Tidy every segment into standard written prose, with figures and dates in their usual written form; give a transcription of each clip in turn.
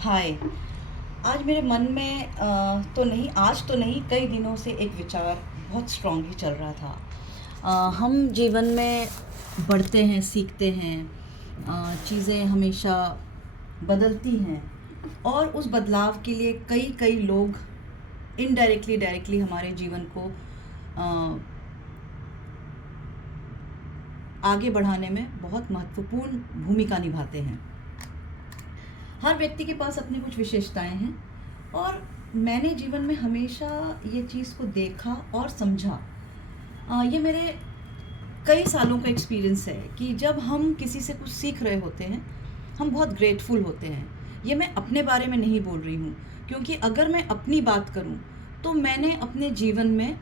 हाय। आज मेरे मन में तो नहीं, आज तो नहीं, कई दिनों से एक विचार बहुत स्ट्रांगली चल रहा था। हम जीवन में बढ़ते हैं, सीखते हैं, चीज़ें हमेशा बदलती हैं और उस बदलाव के लिए कई कई लोग इनडायरेक्टली डायरेक्टली हमारे जीवन को अ, आगे बढ़ाने में बहुत महत्वपूर्ण भूमिका निभाते हैं। हर व्यक्ति के पास अपनी कुछ विशेषताएं हैं और मैंने जीवन में हमेशा ये चीज़ को देखा और समझा। ये मेरे कई सालों का एक्सपीरियंस है कि जब हम किसी से कुछ सीख रहे होते हैं, हम बहुत ग्रेटफुल होते हैं। ये मैं अपने बारे में नहीं बोल रही हूँ, क्योंकि अगर मैं अपनी बात करूँ तो मैंने अपने जीवन में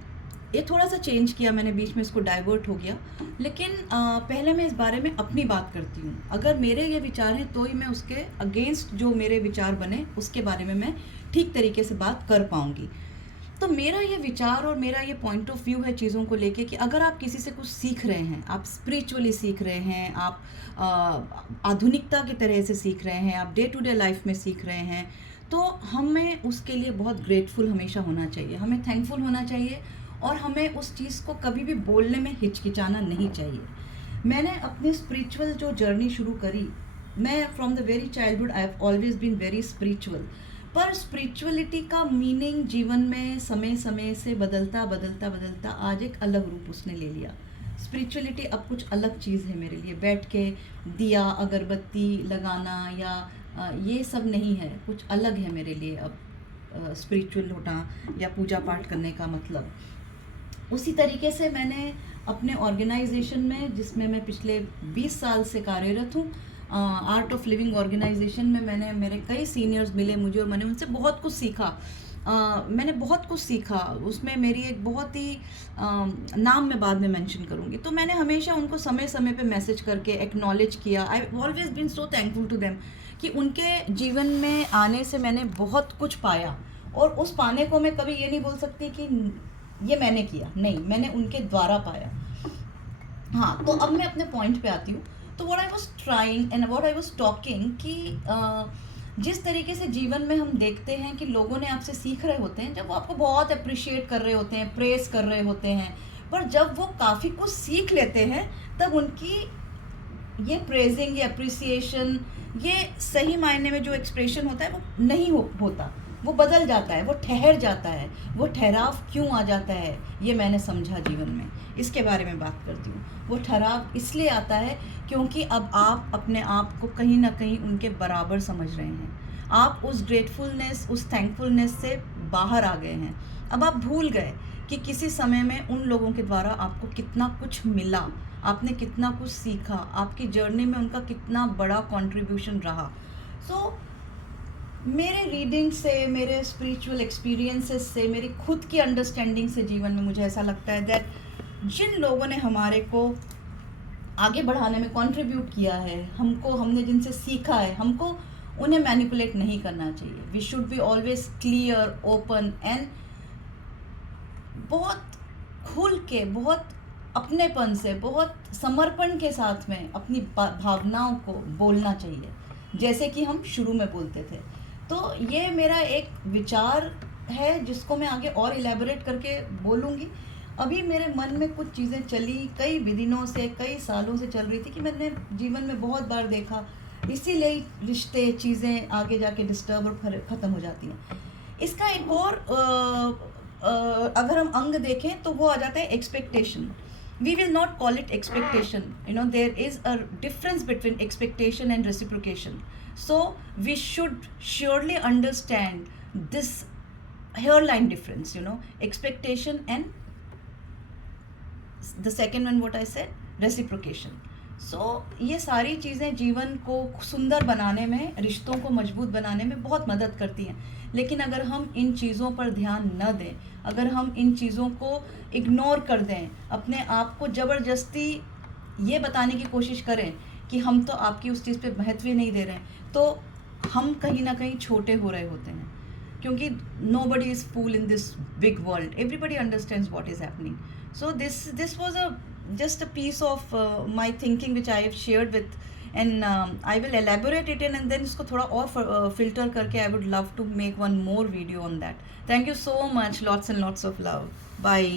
ये थोड़ा सा चेंज किया, मैंने बीच में इसको डाइवर्ट हो गया। लेकिन पहले मैं इस बारे में अपनी बात करती हूँ। अगर मेरे ये विचार हैं तो ही मैं उसके अगेंस्ट जो मेरे विचार बने उसके बारे में मैं ठीक तरीके से बात कर पाऊँगी। तो मेरा ये विचार और मेरा ये पॉइंट ऑफ व्यू है चीज़ों को लेके कि अगर आप किसी से कुछ सीख रहे हैं, आप स्पिरिचुअली सीख रहे हैं, आप आधुनिकता की तरह से सीख रहे हैं, आप डे टू डे लाइफ में सीख रहे हैं, तो हमें उसके लिए बहुत ग्रेटफुल हमेशा होना चाहिए, हमें थैंकफुल होना चाहिए और हमें उस चीज़ को कभी भी बोलने में हिचकिचाना नहीं चाहिए। मैंने अपनी स्पिरिचुअल जो जर्नी शुरू करी, मैं from the very childhood I have always been very spiritual. पर स्पिरिचुअलिटी का मीनिंग जीवन में समय समय से बदलता बदलता बदलता आज एक अलग रूप उसने ले लिया। स्पिरिचुअलिटी अब कुछ अलग चीज़ है मेरे लिए। बैठ के दिया अगरबत्ती लगाना या ये सब नहीं है, कुछ अलग है मेरे लिए अब स्पिरिचुअल होना या पूजा पाठ करने का मतलब। उसी तरीके से मैंने अपने ऑर्गेनाइजेशन में, जिसमें मैं पिछले 20 साल से कार्यरत हूँ, आर्ट ऑफ लिविंग ऑर्गेनाइजेशन में, मैंने मेरे कई सीनियर्स मिले मुझे और मैंने उनसे बहुत कुछ सीखा। मैंने बहुत कुछ सीखा। उसमें मेरी एक बहुत ही नाम मैं बाद में मेंशन करूँगी। तो मैंने हमेशा उनको समय समय पे मैसेज करके एक्नॉलेज किया। I always been so thankful to them कि उनके जीवन में आने से मैंने बहुत कुछ पाया। और उस पाने को मैं कभी ये नहीं बोल सकती कि ये मैंने किया, नहीं, मैंने उनके द्वारा पाया। हाँ, तो अब मैं अपने पॉइंट पे आती हूँ। तो what I was trying and what I was talking कि जिस तरीके से जीवन में हम देखते हैं कि लोगों ने आपसे सीख रहे होते हैं, जब वो आपको बहुत अप्रिशिएट कर रहे होते हैं, प्रेस कर रहे होते हैं, पर जब वो काफ़ी कुछ सीख लेते हैं तब उनकी ये प्रेजिंग, ये अप्रिसिएशन, ये सही मायने में जो एक्सप्रेशन होता है वो नहीं होता, वो बदल जाता है, वो ठहर जाता है। वो ठहराव क्यों आ जाता है ये मैंने समझा जीवन में, इसके बारे में बात करती हूँ। वो ठहराव इसलिए आता है क्योंकि अब आप अपने आप को कहीं ना कहीं उनके बराबर समझ रहे हैं। आप उस ग्रेटफुलनेस, उस थैंकफुलनेस से बाहर आ गए हैं। अब आप भूल गए कि किसी समय में उन लोगों के द्वारा आपको कितना कुछ मिला, आपने कितना कुछ सीखा, आपकी जर्नी में उनका कितना बड़ा कंट्रीब्यूशन रहा। सो मेरे रीडिंग से, मेरे स्पिरिचुअल एक्सपीरियंसेस से, मेरी खुद की अंडरस्टैंडिंग से जीवन में मुझे ऐसा लगता है दैट जिन लोगों ने हमारे को आगे बढ़ाने में कंट्रीब्यूट किया है, हमने जिनसे सीखा है, हमको उन्हें मैनिपुलेट नहीं करना चाहिए। We should be always clear, open and बहुत खुल के, बहुत अपनेपन से, बहुत समर्पण के साथ में अपनी भावनाओं को बोलना चाहिए, जैसे कि हम शुरू में बोलते थे। तो ये मेरा एक विचार है जिसको मैं आगे और इलेबोरेट करके बोलूँगी। अभी मेरे मन में कुछ चीज़ें चली, कई दिनों से, कई सालों से चल रही थी कि मैंने जीवन में बहुत बार देखा, इसीलिए रिश्ते, चीज़ें आगे जाके डिस्टर्ब और ख़त्म हो जाती हैं। इसका एक और अगर हम अंग देखें तो वो आ जाता है expectation. We will not call it expectation. There is a difference between expectation and reciprocation. So we should surely understand this hairline difference, expectation and the second one what I said, reciprocation. ये सारी चीज़ें जीवन को सुंदर बनाने में, रिश्तों को मजबूत बनाने में बहुत मदद करती हैं। लेकिन अगर हम इन चीज़ों पर ध्यान न दें, अगर हम इन चीज़ों को इग्नोर कर दें, अपने आप को ज़बरदस्ती ये बताने की कोशिश करें कि हम तो आपकी उस चीज़ पे महत्व ही नहीं दे रहे हैं, तो हम कहीं ना कहीं छोटे हो रहे होते हैं। क्योंकि nobody is fool in this big world, everybody understands what is happening. So this was just a piece of my thinking which I have shared with and I will elaborate it and then इसको थोड़ा और filter करके I would love to make one more video on that. Thank you so much. Lots and lots of love. Bye.